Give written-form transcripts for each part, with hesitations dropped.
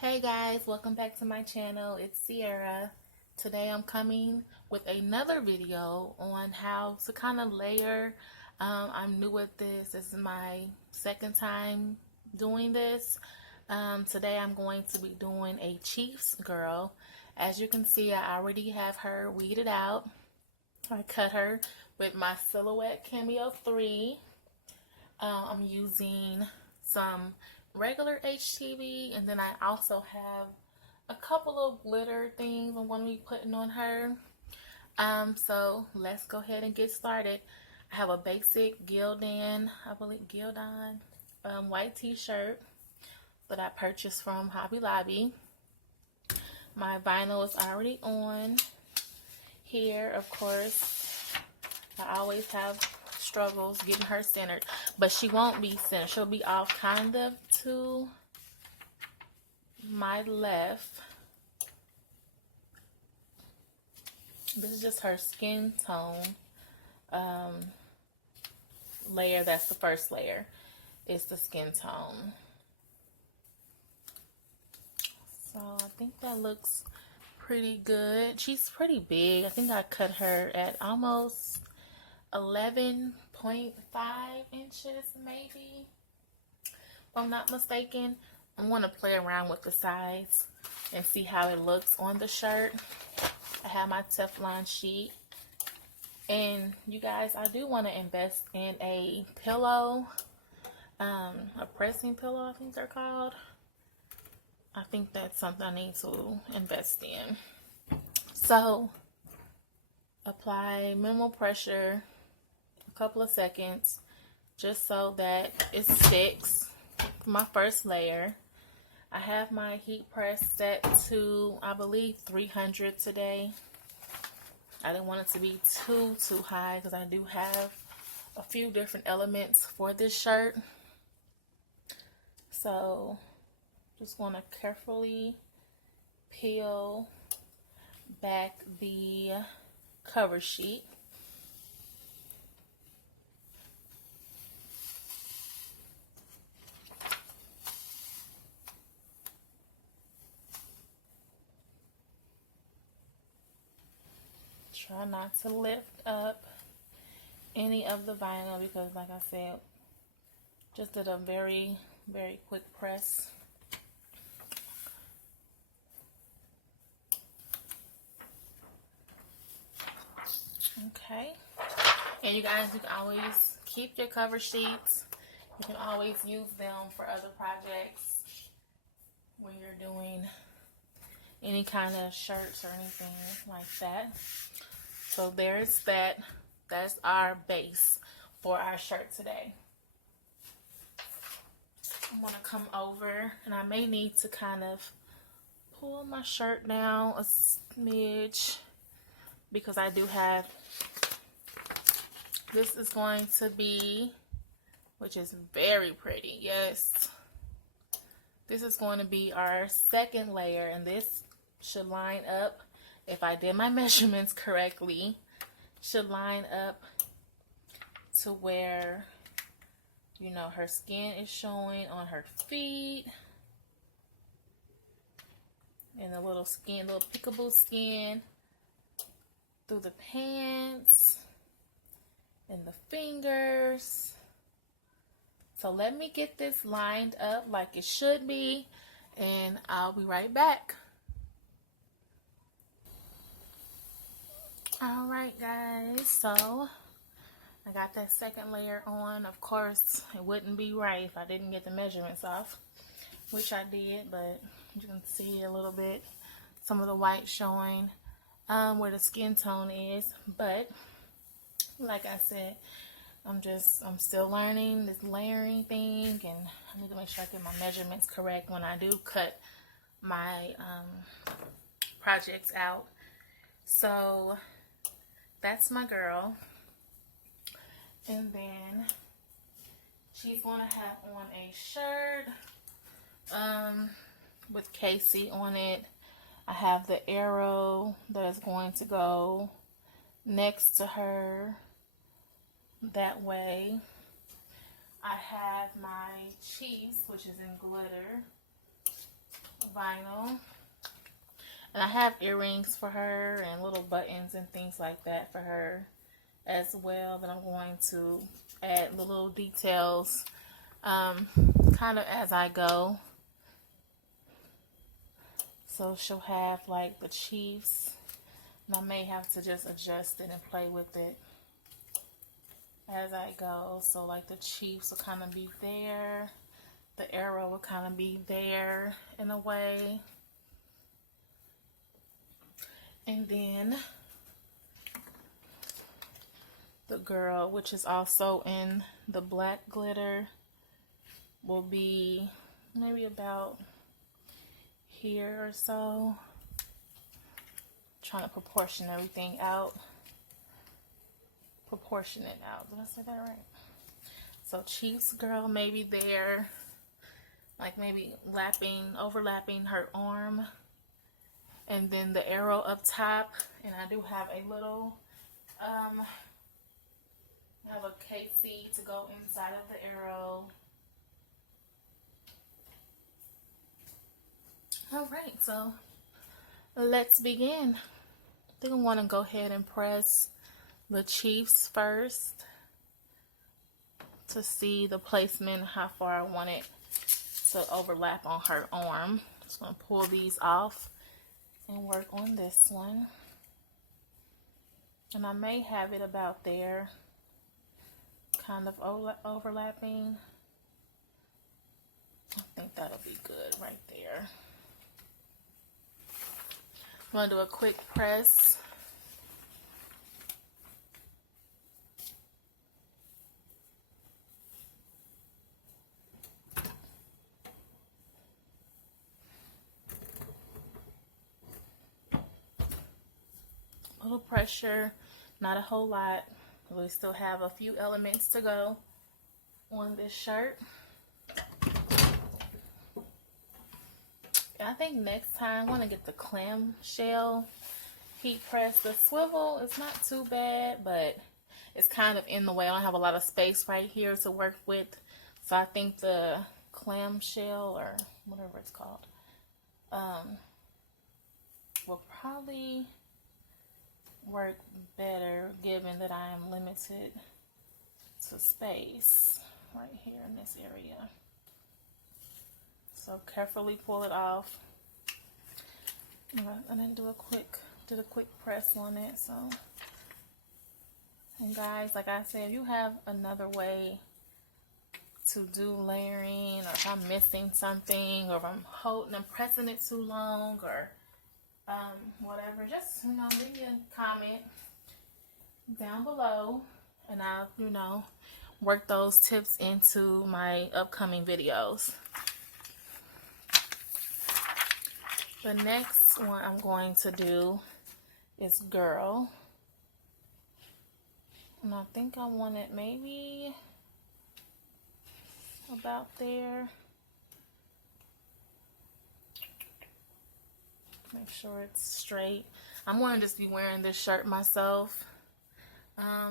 Hey guys, welcome back to my channel. It's Sierra. Today I'm coming with another video on how to kind of layer. I'm new at this. This is my second time doing this. Today I'm going to be doing a Chiefs girl. As you can see, I already have her weeded out. I cut her with my Silhouette Cameo 3. I'm using some regular HTV, and then I also have a couple of glitter things I'm going to be putting on her. So let's go ahead and get started. I have a basic Gildan, white t-shirt that I purchased from Hobby Lobby. My vinyl is already on here. Of course, I always have struggles getting her centered, but she won't be centered. She'll be off kind of to my left. This is just her skin tone layer. That's the first layer. It's the skin tone. So I think that looks pretty good. She's pretty big. I think I cut her at almost 11.5 inches maybe, if I'm not mistaken. I want to play around with the size and see how it looks on the shirt. I have my Teflon sheet, and you guys, I do want to invest in a pillow, a pressing pillow, I think they're called. I think that's something I need to invest in. So apply minimal pressure, a couple of seconds, just so that it sticks. My first layer. I have my heat press set to, I believe, 300 today. I didn't want it to be too high because I do have a few different elements for this shirt. So just want to carefully peel back the cover sheet. Try not to lift up any of the vinyl because, like I said, just did a very quick press. Okay, and you guys, you can always keep your cover sheets. You can always use them for other projects when you're doing any kind of shirts or anything like that. So there's that. That's our base for our shirt today. I'm going to come over, and I may need to kind of pull my shirt down a smidge because I do have, this is going to be, which is very pretty, yes. This is going to be our second layer, and this should line up, if I did my measurements correctly, should line up to where, you know, her skin is showing on her feet, and the little skin, little peekaboo skin through the pants and the fingers. So let me get this lined up like it should be, and I'll be right back. Alright guys, so I got that second layer on. Of course, it wouldn't be right if I didn't get the measurements off, which I did, but you can see a little bit, some of the white showing where the skin tone is. But like I said, I'm still learning this layering thing, and I need to make sure I get my measurements correct when I do cut my projects out. So that's my girl, and then she's going to have on a shirt with Casey on it. I have the arrow that is going to go next to her that way. I have my Chiefs, which is in glitter. vinyl. And I have earrings for her and little buttons and things like that for her as well. But I'm going to add little details kind of as I go. So she'll have like the Chiefs. And I may have to just adjust it and play with it as I go. So like the Chiefs will kind of be there. The arrow will kind of be there in a way. And then the girl, which is also in the black glitter, will be maybe about here or so. Trying to proportion everything out. Proportion it out. Did I say that right? So Chiefs girl maybe there. Like maybe overlapping her arm. And then the arrow up top. And I do have a little, I have a KC to go inside of the arrow. Alright, so let's begin. I think I want to go ahead and press the Chiefs first to see the placement, how far I want it to overlap on her arm. Just going to pull these off and work on this one. And I may have it about there, kind of overlapping. I think that'll be good right there. I'm going to do a quick press. A little pressure, not a whole lot. We still have a few elements to go on this shirt. I think next time I'm going to get the clamshell heat press. The swivel is not too bad, but it's kind of in the way. I don't have a lot of space right here to work with. So I think the clamshell, or whatever it's called, will probably work better given that I am limited to space right here in this area. So carefully pull it off. And then did a quick press on it. So, and guys, like I said, if you have another way to do layering, or if I'm missing something, or if I'm pressing it too long, or whatever, just leave me a comment down below, and I'll work those tips into my upcoming videos. The next one I'm going to do is girl, and I think I want it maybe about there. Make sure it's straight. I'm going to just be wearing this shirt myself. I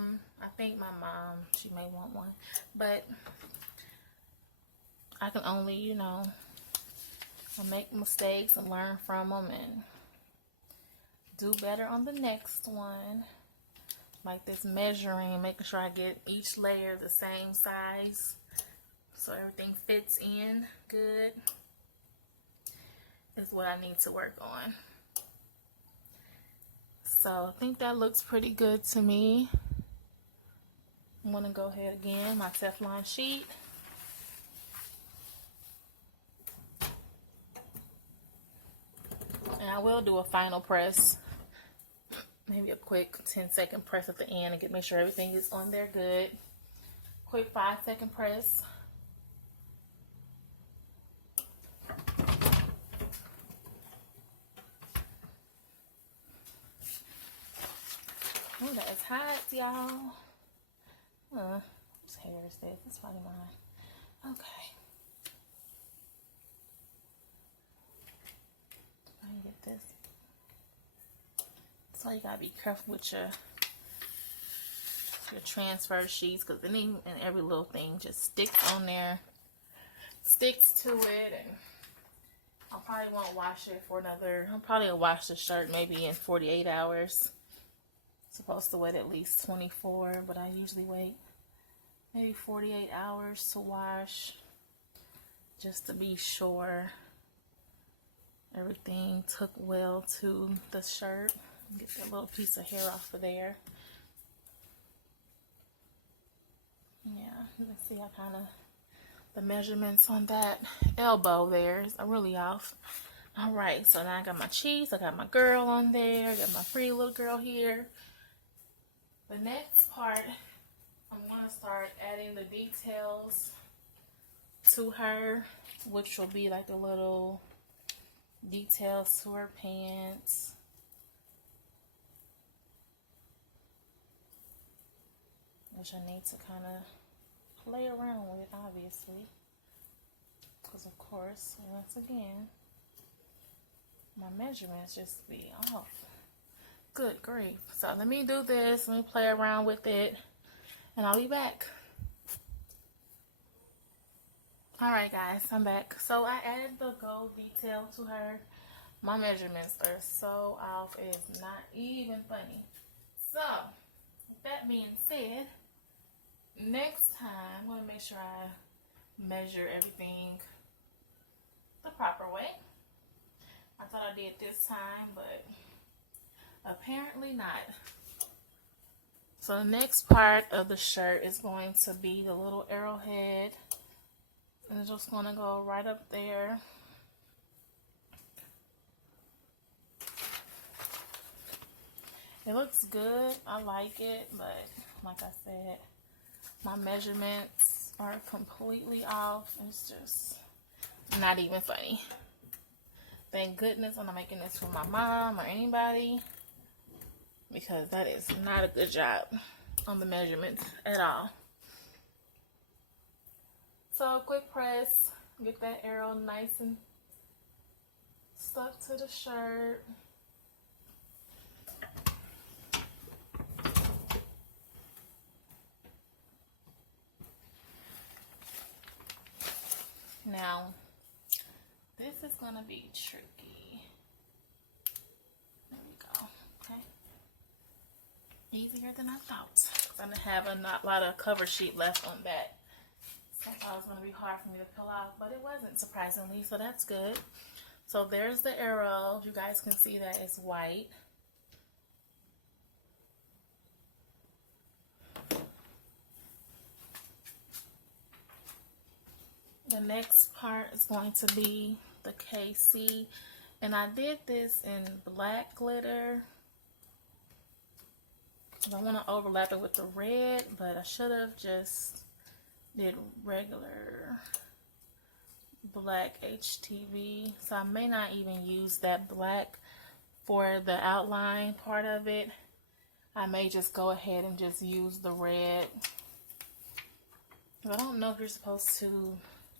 think my mom, she may want one, but I can only, I make mistakes and learn from them and do better on the next one. Like this measuring, making sure I get each layer the same size so everything fits in good is what I need to work on. So I think that looks pretty good to me. I'm going to go ahead again, my Teflon sheet. And I will do a final press. Maybe a quick 10-second press at the end and make sure everything is on there good. Quick 5-second press. Oh, that is hot, y'all. Whose hair is this? It's probably mine. Okay. I can get this. So you gotta be careful with your transfer sheets, because any and every little thing just sticks on there, sticks to it, and I probably won't wash it for another, I'll probably wash the shirt maybe in 48 hours. Supposed to wait at least 24, but I usually wait maybe 48 hours to wash, just to be sure everything took well to the shirt. Get that little piece of hair off of there. Yeah, you can see how kind of the measurements on that elbow there is really off. All right, so now I got my cheese, I got my girl on there, I got my pretty little girl here. The next part, I'm going to start adding the details to her, which will be like the little details to her pants. Which I need to kind of play around with, obviously. Because, of course, once again, my measurements just be off. Good grief. So let me do this. Let me play around with it. And I'll be back. Alright guys, I'm back. So I added the gold detail to her. My measurements are so off. It's not even funny. So, with that being said, next time I'm going to make sure I measure everything the proper way. I thought I did this time, but apparently not. So the next part of the shirt is going to be the little arrowhead. And it's just going to go right up there. It looks good. I like it, but like I said, my measurements are completely off. It's just not even funny. Thank goodness I'm not making this for my mom or anybody, because that is not a good job on the measurements at all. So quick press, get that arrow nice and stuck to the shirt. Now, this is going to be tricky. There we go. Okay. Easier than I thought. I'm going to have a lot of cover sheet left on that. So I thought it was going to be hard for me to peel off, but it wasn't, surprisingly, so that's good. So there's the arrow. You guys can see that it's white. The next part is going to be the KC, and I did this in black glitter. I want to overlap it with the red, but I should have just did regular black HTV. So I may not even use that black for the outline part of it. I may just go ahead and just use the red. I don't know if you're supposed to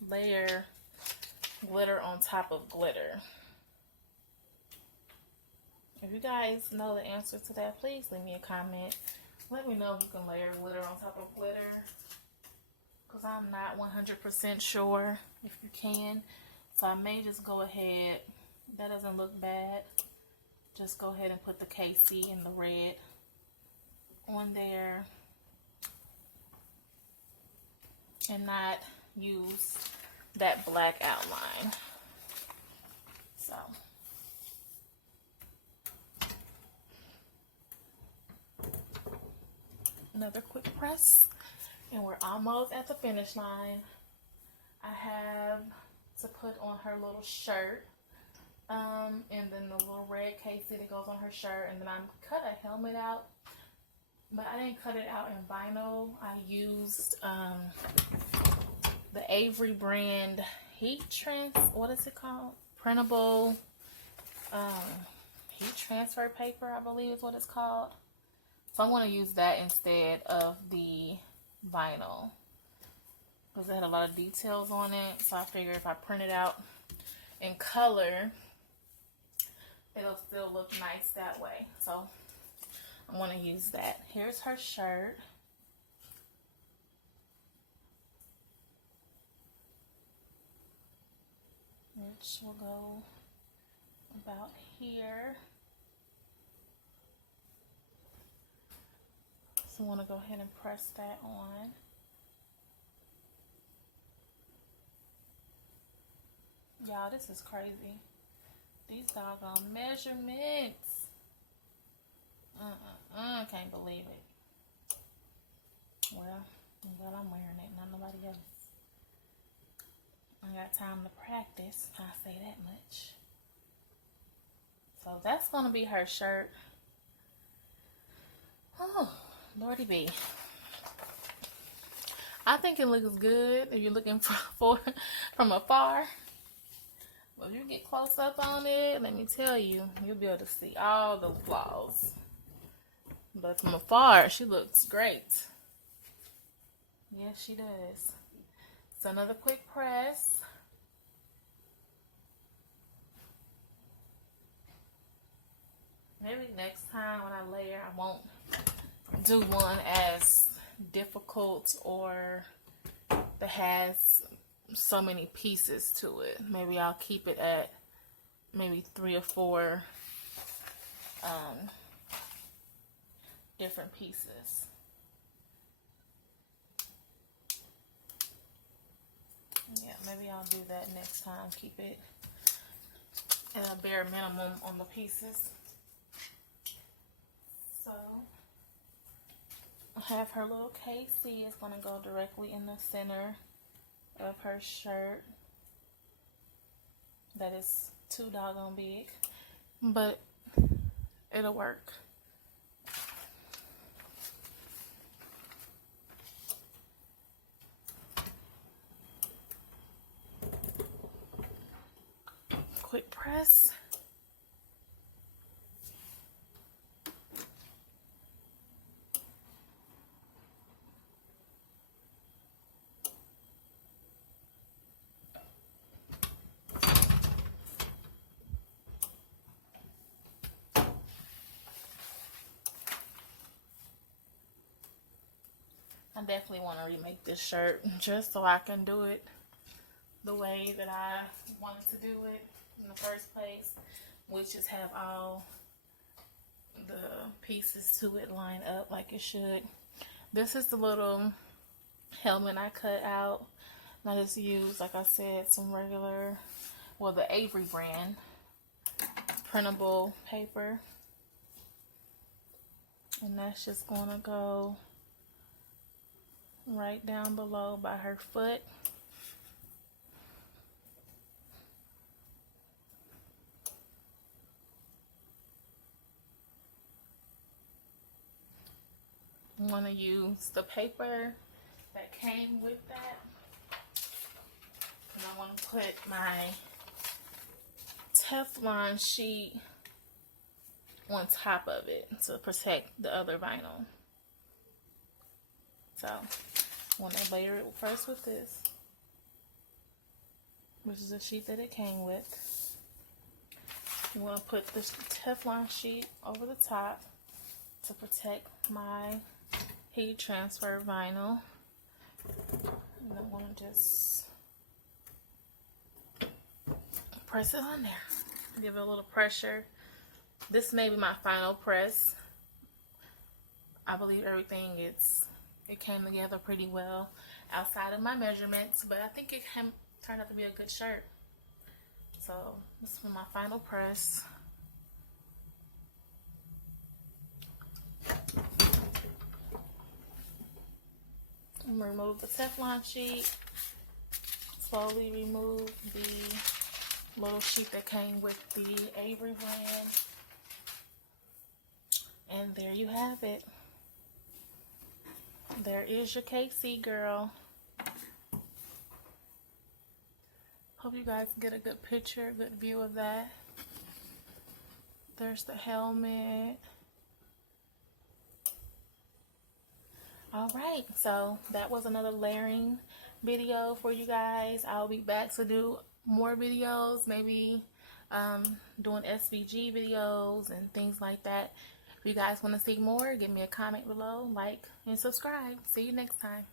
layer glitter on top of glitter. If you guys know the answer to that, please leave me a comment. Let me know if you can layer glitter on top of glitter, because I'm not 100% sure if you can. So I may just go ahead, that doesn't look bad, just go ahead and put the KC in the red on there and not use that black outline. So another quick press and we're almost at the finish line. I have to put on her little shirt, and then the little red KC that goes on her shirt, and then I cut a helmet out, but I didn't cut it out in vinyl. I used the Avery brand what is it called? Printable heat transfer paper, I believe is what it's called. So I'm going to use that instead of the vinyl, because it had a lot of details on it. So I figure if I print it out in color, it'll still look nice that way. So I'm going to use that. Here's her shirt. There's which will go about here. So I want to go ahead and press that on. Y'all, this is crazy. These doggone measurements. Can't believe it. Well, I'm wearing it, not nobody else. I got time to practice, I say that much. So that's gonna be her shirt. Oh, Lordy B. I think it looks good if you're looking for from afar. But if you get close up on it, let me tell you, you'll be able to see all the flaws. But from afar, she looks great. Yes, she does. So another quick press. Maybe next time when I layer, I won't do one as difficult or that has so many pieces to it. Maybe I'll keep it at maybe 3 or 4 different pieces. Yeah, maybe I'll do that next time. Keep it at a bare minimum on the pieces. So I have her little KC. It's going to go directly in the center of her shirt. That is too doggone big, but it'll work. Quick press. I definitely want to remake this shirt just so I can do it the way that I wanted to do it in the first place, which is have all the pieces to it line up like it should. This is the little helmet I cut out. I just used, like I said, some regular, well, the Avery brand printable paper, and that's just gonna go right down below by her foot. I'm gonna use the paper that came with that, and I want to put my Teflon sheet on top of it to protect the other vinyl. So I want to layer it first with this, which is the sheet that it came with. You want to put this Teflon sheet over the top to protect my heat transfer vinyl. And I'm going to just press it on there. Give it a little pressure. This may be my final press. I believe everything it came together pretty well outside of my measurements, but I think it turned out to be a good shirt. So this is my final press. I'm gonna remove the Teflon sheet. Slowly remove the little sheet that came with the Avery brand. And there you have it. There is your KC girl. Hope you guys get a good picture, good view of that. There's the helmet. Alright, so that was another layering video for you guys. I'll be back to do more videos, maybe doing SVG videos and things like that. If you guys want to see more, give me a comment below, like, and subscribe. See you next time.